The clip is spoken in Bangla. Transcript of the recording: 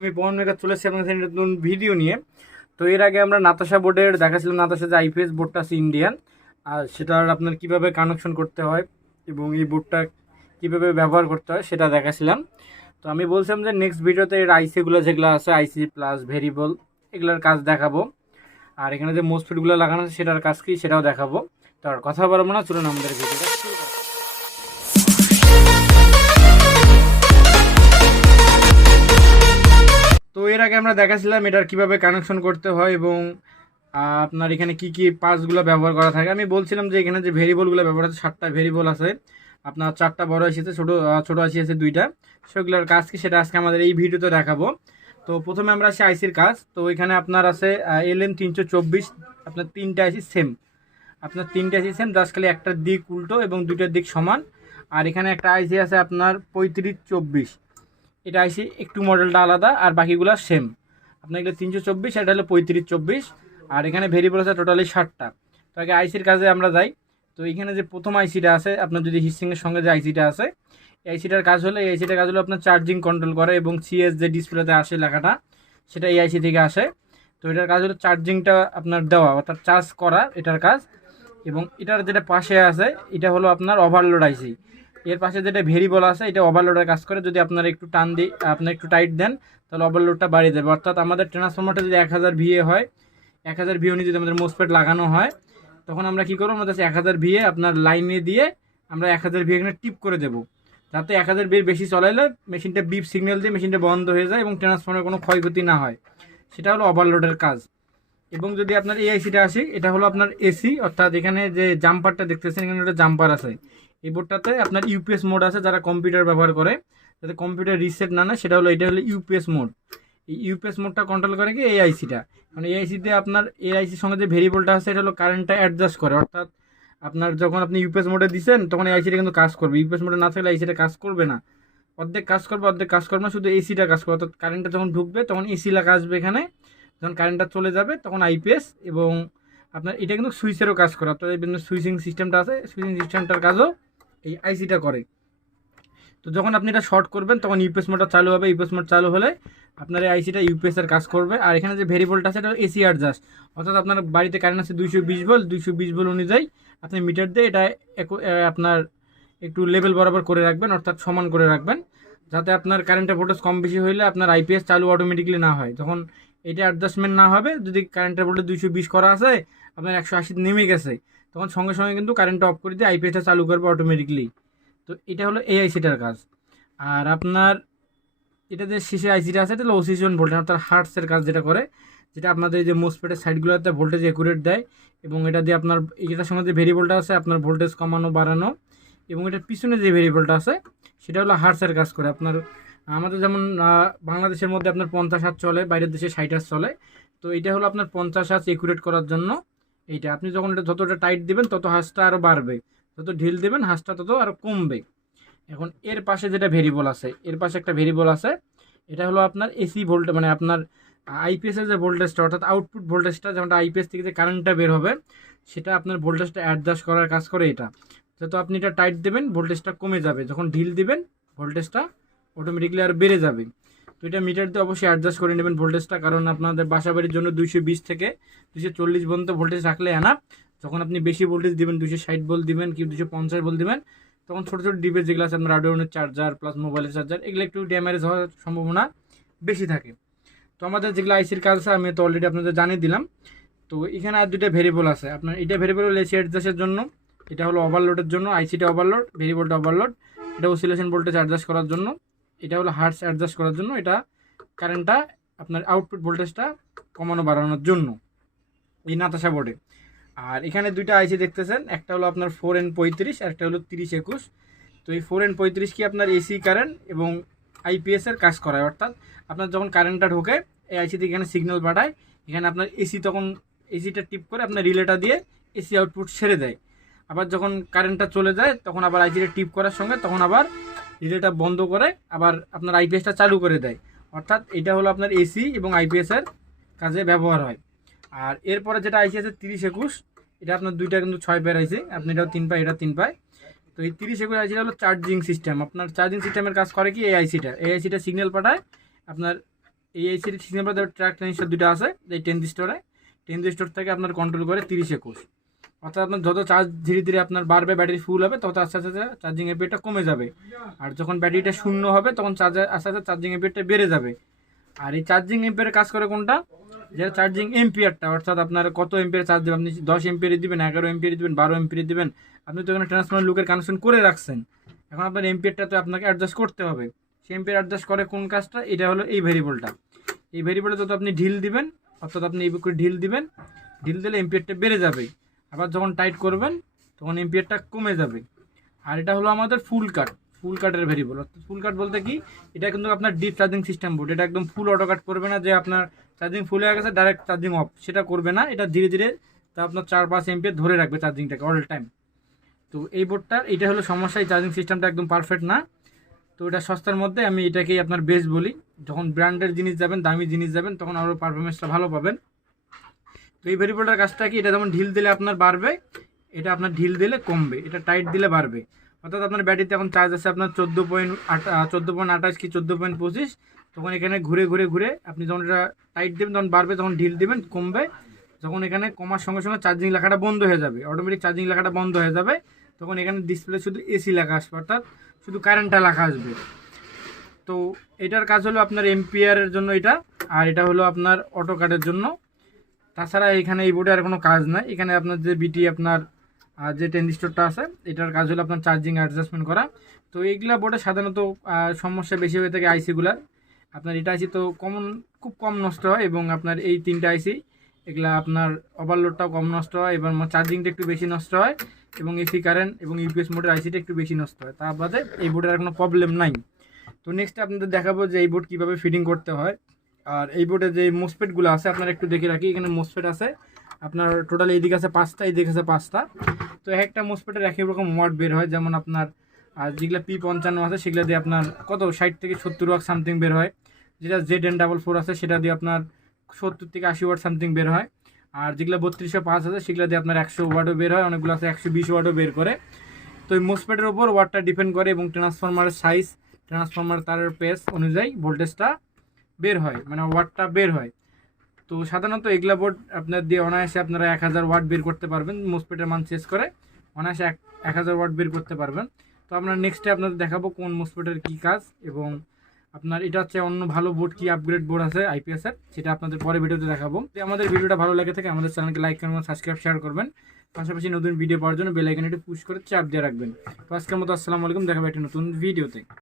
আমি পবন মেকার চলে এসেছি সাথে নতুন ভিডিও নিয়ে। তো এর আগে আমরা নাতাশা বোর্ডের দেখাছিলাম, নাতাশা যে আইপিএস বোর্ডটা আছে ইন্ডিয়ান আর সেটার আপনার কীভাবে কানেকশন করতে হয় এবং এই বোর্ডটা কীভাবে ব্যবহার করতে হয় সেটা দেখাছিলাম। তো আমি বলছিলাম যে নেক্সট ভিডিওতে এর আইসিগুলো যেগুলো আছে আইসি প্লাস ভেরিবল এগুলোর কাজ দেখাবো। আর এখানে যে মোসফিটগুলো লাগানো আছে, সেটার কাজ কি সেটাও দেখাবো। তো আর কথা বলব না, চলুন আমাদের ভিডিওটা এর আগে আমরা দেখাছিলাম এটার কীভাবে কানেকশন করতে হয় এবং আপনার এখানে কি কি পার্টসগুলো ব্যবহার করা থাকে। আমি বলছিলাম যে এখানে যে ভেরিয়েবলগুলো ব্যবহার আছে, সাতটা ভেরিয়েবল আছে। আপনার চারটা বড় আছে, ছোটো ছোটো আইসি আছে দুইটা। সেগুলোর কাজ কি সেটা আজকে আমাদের এই ভিডিওতে দেখাবো। তো প্রথমে আমরা আসি আইসির কাজ। তো এখানে আপনার আছে এল এম তিনশো চব্বিশ। আপনার তিনটা আইসি সেম আপনার তিনটা আইসি সেম জাস্ট খালি একটার দিক উল্টো এবং দুইটার দিক সমান। আর এখানে একটা আইসি আছে আপনার পঁয়ত্রিশ চব্বিশ। এটা আইসি, একটু মডেলটা আলাদা আর বাকিগুলো সেম আপনার এগুলো তিনশো চব্বিশ, এটা হলো পঁয়ত্রিশ চব্বিশ, আর এখানে ভেরিয়েবল আছে টোটালি ষাটটা। তো আগে আইসির কাজে আমরা যাই। তো এখানে যে প্রথম আইসিটা আছে, আপনার যদি হিসিংয়ের সঙ্গে যে আইসিটা আছে, এই আইসিটার কাজ হলো, এই আইসিটার কাজ হলো আপনার চার্জিং কন্ট্রোল করে এবং সিএস যে ডিসপ্লেতে আসে লেখাটা, সেটা এই আইসি থেকে আসে। তো এটার কাজ হলো চার্জিংটা আপনার দেওয়া, অর্থাৎ চার্জ করা এটার কাজ। এবং এটার যেটা পাশে আছে, এটা হলো আপনার ওভারলোড আইসি। এর পাশে যেটা ভেরিয়েবল আছে, এটা ওভারলোডের কাজ করে। যদি আপনারা একটু টান দিই আপনার একটু টাইট দেন, তাহলে ওভারলোডটা বাড়িয়ে দেবে। অর্থাৎ আমাদের ট্রান্সফর্মারটা যদি এক হাজার ভিএ হয়, এক হাজার ভিএ নিয়ে যদি আমাদের মোসপেট লাগানো হয়, তখন আমরা কী করব? আমাদের এক হাজার ভিএ আপনার লাইনে দিয়ে আমরা এক হাজার ভিএ টিপ করে দেবো। যাতে এক হাজার ভিএর বেশি চলাইলে মেশিনটা বিপ সিগন্যাল দিয়ে মেশিনটা বন্ধ হয়ে যায় এবং ট্রান্সফর্মারের কোনো ক্ষয়ক্ষতি না হয়। সেটা হলো ওভারলোডের কাজ। এবং যদি আপনার এআইসিটা আসি, এটা হলো আপনার এসি অর্থাৎ এখানে যে জাম্পারটা দেখতেছেন, এখানে একটা জাম্পার আছে। এই বোর্ডটাতে আপনার ইউপিএস মোড আছে, যারা কম্পিউটার ব্যবহার করে, যাতে কম্পিউটার রিসেট না নেয়, সেটা হলো, এটা হলো ইউপিএস মোড এই ইউপিএস মোডটা কন্ট্রোল করে কি? এই আইসিটা মানে এই আইসিতে আপনার এই আইসির সঙ্গে যে ভেরিয়েবলটা আছে এটা হলো কারেন্টটা অ্যাডজাস্ট করে। অর্থাৎ আপনার যখন আপনি ইউপিএস মোডে দিচ্ছেন তখন এই আইসিটা কিন্তু কাজ করবে। ইউপিএস মোডে না থাকলে আইসিটা কাজ করবে না। অর্ধেক কাজ করবে, অর্ধেক কাজ করবে না, শুধু এসিটা কাজ করবে। অর্থাৎ কারেন্টটা যখন ঢুকবে, তখন এসি লাগা আসবে এখানে। যখন কারেন্টটা চলে যাবে, তখন আইপিএস এবং আপনার এটা কিন্তু সুইচেরও কাজ করে। অর্থাৎ বিভিন্ন সুইচিং সিস্টেমটা আছে সুইচিং সিস্টেমটার কাজও এই আইসিটা করে। তো যখন আপনি এটা শর্ট করবেন, তখন ইউপিএস মোডটা চালু হবে। ইউপিএস মোড চালু হলে আপনার এই আইসিটা ইউপিএস এর কাজ করবে। আর এখানে যে ভেরিয়েবলটা আছে, এটা এসি অ্যাডজাস্ট অর্থাৎ আপনার বাড়িতে কারেন্ট আছে দুইশো বিশ ভোল্ট দুইশো বিশ ভোল্ট অনুযায়ী আপনি মিটার দিয়ে এটা আপনার একটু লেভেল বরাবর করে রাখবেন, অর্থাৎ সমান করে রাখবেন। যাতে আপনার কারেন্টের ভোল্টেজ কম বেশি হইলে আপনার আইপিএস চালু অটোমেটিকলি না হয়। যখন এটা অ্যাডজাস্টমেন্ট না হবে, যদি কারেন্টের ভোল্টেজ দুইশো বিশ করা আছে, আপনার একশো আশি নেমে গেছে তখন সঙ্গে সঙ্গে কিন্তু কারেন্টটা অফ করে দিয়ে আইপিএসটা চালু করবে অটোমেটিকলি তো এটা হলো এই আইসিটার কাজ। আর আপনার এটা যে শেষে আইসিটা আছে, এটা হলো ওসিশন ভোল্টেজ অর্থাৎ হার্টসের কাজ যেটা করে, যেটা আপনাদের যে মোসপেটের সাইডগুলোতে ভোল্টেজ একুরেট দেয় এবং এটা দিয়ে আপনার এটার সঙ্গে যে ভেরিয়েবলটা আছে, আপনার ভোল্টেজ কমানো, বাড়ানো এবং এটার পিছনে যে ভেরিয়েবলটা আছে, সেটা হলো হার্টসের কাজ করে। আপনার, আমাদের যেমন বাংলাদেশের মধ্যে আপনার পঞ্চাশ হাত চলে, বাইরের দেশে ষাট হাত চলে। তো এটা হলো আপনার পঞ্চাশ হাত একুরেট করার জন্য এইটা। আপনি যখন এটা যতটা টাইট দিবেন, তত হাঁসটা আরও বাড়বে। যত ঢিল দেবেন, হাঁসটা তত আরও কমবে। এখন এর পাশে যেটা ভেরিয়েবল আছে, এর পাশে একটা ভেরিয়েবল আছে, এটা হলো আপনার এসি ভোল্ট মানে আপনার আইপিএসের যে ভোল্টেজটা অর্থাৎ আউটপুট ভোল্টেজটা যেমনটা আইপিএস থেকে যে কারেন্টটা বের হবে, সেটা আপনার ভোল্টেজটা অ্যাডজাস্ট করার কাজ করে এটা। যত আপনি এটা টাইট দেবেন ভোল্টেজটা কমে যাবে। যখন ঢিল দিবেন ভোল্টেজটা অটোমেটিকলি আর বেড়ে যাবে। তো এটা মিটার দিয়ে অবশ্যই অ্যাডজাস্ট করে নেবেন ভোল্টেজটা কারণ আপনাদের বাসা বাড়ির জন্য দুইশো বিশ থেকে দুশো চল্লিশ পর্যন্ত ভোল্টেজ রাখলে আনাপ যখন আপনি বেশি ভোল্টেজ দিবেন দুশো ষাট বল দিবেন কি দুশো পঞ্চাশ বল দিবেন, তখন ছোটো ছোটো ডিভাইস যেগুলো আছে, আপনার আডোনের চার্জার প্লাস মোবাইলের চার্জার এগুলো একটু ড্যামেজ হওয়ার সম্ভাবনা বেশি থাকে। তো আমাদের যেগুলো আইসির কাজ আছে, আমি তো অলরেডি আপনাদের জানিয়ে দিলাম। তো এখানে আর দুইটা ভেরিয়েবল আছে। আপনার এটা ভেরিয়েবল হলো এসি অ্যাডজাস্টের জন্য, এটা হলো ওভারলোডের জন্য আইসিটা ওভারলোড ভেরিয়েবলটা ওভারলোড এটা অসিলেশন ভোল্টেজ অ্যাডজাস্ট করার জন্য। এটা হলো হার্টস অ্যাডজাস্ট করার জন্য এটা কারেন্টটা আপনার আউটপুট ভোল্টেজটা কমানো বাড়ানোর জন্য এই নাতাশা বোর্ডে আর এখানে দুইটা আইসি দেখতেছেন, একটা হলো আপনার ফোর এন পঁয়ত্রিশ আর একটা হলো তিরিশ একুশ। তো এই ফোর এন পঁয়ত্রিশ কি আপনার এসি কারেন্ট এবং আইপিএস এর কাজ করায়, অর্থাৎ আপনার যখন কারেন্টটা ঢোকে, এই আইসিতে এখানে সিগন্যাল পাঠায়, এখানে আপনার এসি তখন এসিটা টিপ করে আপনার রিলেটা দিয়ে এসি আউটপুট ছেড়ে দেয়। আবার যখন কারেন্টটা চলে যায়, তখন আবার আইসিটা টিপ করার সঙ্গে তখন আবার রিলেটা বন্ধ করে, আবার আপনার আইপিএসটা চালু করে দেয়। অর্থাৎ এটা হলো আপনার এসি এবং আইপিএস এর কাজে ব্যবহার হয়। আর এরপরে যেটা আইসি আছে তিরিশ একুশ, এটা আপনার দুইটা কিন্তু ছয় পায়ের আইসি আপনি এটাও তিন পায় এটা তিন পায়। তো এই তিরিশ একুশ আইসিটা হলো চার্জিং সিস্টেম আপনার চার্জিং সিস্টেমের কাজ করে কি এই আইসিটা এই আইসিটা সিগন্যাল পাঠায়, আপনার এই এসির সিনেমার ট্র্যাক ট্রানজিস্টার দুটো আছে, এই টেন স্টোরে টেন স্টোর থেকে আপনার কন্ট্রোল করে তিরিশ একুশ। অর্থাৎ আপনার যত চার্জ ধীরে ধীরে আপনার বাড়বে ব্যাটারি ফুল হবে, তত আস্তে আস্তে চার্জিং এপিয়ারটা কমে যাবে। আর যখন ব্যাটারিটা শূন্য হবে, তখন চার্জার আস্তে আস্তে চার্জিং এপিয়ারটা বেড়ে যাবে। আর এই চার্জিং এম্পিয়ারের কাজ করে কোনটা? যেটা চার্জিং এম্পিয়ারটা অর্থাৎ আপনার কত এম্পিয়ার চার্জ দেবেন? আপনি দশ এম্পিয়ারে দিবেন, এগারো এম্পিয়ারে দিবেন, বারো এম্পিয়ারে দিবেন। আপনি তো এখানে ট্রান্সফর্মার লুকের কানেকশন করে রাখছেন। এখন আপনার এম্পিয়ারটা তো আপনাকে অ্যাডজাস্ট করতে হবে। সেই এম্পিয়ার অ্যাডজাস্ট করে কোন কাজটা? এটা হলো এই ভেরিয়েবলটা এই ভেরিয়েবলে যত আপনি ঢিল দিবেন, অর্থাৎ আপনি এই ঢিল দিবেন, ঢিল দিলে এম্পিয়ারটা বেড়ে যাবে। আবার যখন টাইট করবেন, তখন এম্পিয়ারটা কমে যাবে। আর এটা হলো আমাদের ফুল কাট ফুল কাটের ভেরিয়েবল অর্থাৎ ফুল কাট বলতে কি, এটা কিন্তু আপনার ডিপ চার্জিং সিস্টেম বোর্ড এটা একদম ফুল অটো কাট করবে না যে আপনার চার্জিং ফুল হয়ে গেছে ডাইরেক্ট চার্জিং অফ সেটা করবে না, এটা ধীরে ধীরে তা আপনার চার পাঁচ এমপিয়ার ধরে রাখবে চার্জিংটাকে অল টাইম তো এই বোর্ডটার এটা হলো সমস্যা, এই চার্জিং সিস্টেমটা একদম পারফেক্ট না। তো এটা সস্তার মধ্যে আমি এটাকেই আপনার বেস্ট বলি। যখন ব্র্যান্ডের জিনিস যাবেন, দামি জিনিস যাবেন, তখন আরও পারফরমেন্সটা ভালো পাবেন। তো এই ভেরিয়েবলটার কাজটা কি? এটা যেমন ঢিল দিলে আপনার বাড়বে, এটা আপনার ঢিল দিলে কমবে, এটা টাইট দিলে বাড়বে। অর্থাৎ আপনার ব্যাটারিতে এখন চার্জ আছে আপনার চোদ্দ পয়েন্ট আট চোদ্দ পয়েন্ট আঠাশ কি চোদ্দ পয়েন্ট পঁচিশ। তখন এখানে ঘুরে ঘুরে ঘুরে আপনি যখন এটা টাইট দেবেন, তখন বাড়বে, তখন ঢিল দেবেন, কমবে। যখন এখানে কমার সঙ্গে সঙ্গে চার্জিং লেখাটা বন্ধ হয়ে যাবে অটোমেটিক চার্জিং লেখাটা বন্ধ হয়ে যাবে। তখন এখানে ডিসপ্লে শুধু এসি লেখা আসবে, অর্থাৎ শুধু কারেন্টটা লেখা আসবে। তো এটার কাজ হলো আপনার এমপিআরের জন্য এটা, আর এটা হলো আপনার অটো কাটের জন্য। তাছাড়া এখানে এই বোর্ডে আর কোনো কাজ নাই। এখানে আপনার যে বিটি আপনার আর যে ট্রানজিস্টরটা আছে, এটার কাজ হলো আপনার চার্জিং অ্যাডজাস্টমেন্ট করা। তো এইগুলা বোর্ডে সাধারণত সমস্যা বেশি হয়ে থাকে আইসিগুলার আপনার এটা আইসি তো কমন খুব কম নষ্ট হয় এবং আপনার এই তিনটা আইসি এগুলা আপনার ওভারলোডটাও কম নষ্ট হয় এবং চার্জিংটা একটু বেশি নষ্ট হয় এবং এসি কারেন্ট এবং ইউপিএস মোডের আইসিটা একটু বেশি নষ্ট হয়। তার বাদে এই বোর্ডের আর কোনো প্রবলেম নাই। তো নেক্সট আপনাদের দেখাবো যে এই বোর্ড কীভাবে ফিটিং করতে হয়। আর এই বোর্ডে যে মোসপেটগুলো আছে, আপনারা একটু দেখে রাখি, এখানে মোসপেট আছে। আপনার টোটাল এইদিকে আছে পাঁচটা, এইদিকে আছে পাঁচটা। তো এক একটা মোসপেটের এক রকম ওয়াট বের হয়, যেমন আপনার আর যেগুলো পি পঞ্চান্ন আছে, সেগুলো দিয়ে আপনার কত, ষাট থেকে সত্তর ওয়াট সামথিং বের হয়। যেটা জেড এন ডাবল ফোর আছে, সেটা দিয়ে আপনার সত্তর থেকে আশি ওয়াট সামথিং বের হয়। আর যেগুলো বত্রিশশো পাঁচ আছে, সেগুলো দিয়ে আপনার একশো ওয়াটও বের হয়, অনেকগুলো আছে, একশো বিশ ওয়াটও বের করে। তো এই মোসপেটের ওপর ওয়াটটা ডিপেন্ড করে এবং ট্রান্সফরমারের সাইজ ট্রান্সফরমার তারের পেস অনুযায়ী ভোল্টেজটা বের হয় মানে ওয়াটটা বের হয়। তো সাধারণত এগুলা বোর্ড আপনার দিয়ে অনায়াসে আপনারা এক হাজার ওয়াট বের করতে পারবেন মোসপেটের মান চেস করে অনায়াসে এক এক হাজার ওয়াট বের করতে পারবেন। তো আমরা নেক্সটে আপনাদের দেখাবো কোন মোসপেটের কী কাজ এবং আপনার এটা হচ্ছে অন্য ভালো বোর্ড কি আপগ্রেড বোর্ড আছে আইপিএসের সেটা আপনাদের পরে ভিডিওতে দেখাবো। যদি আমাদের ভিডিওটা ভালো লাগে থাকে, আমাদের চ্যানেলকে লাইক করবেন সাবস্ক্রাইব শেয়ার করবেন। পাশাপাশি নতুন ভিডিও পাওয়ার জন্য বেল আইকনটি পুশ করে চাপ দিয়ে রাখবেন। তো আজকের মতো আসসালামু আলাইকুম, দেখাবো একটা নতুন ভিডিওতে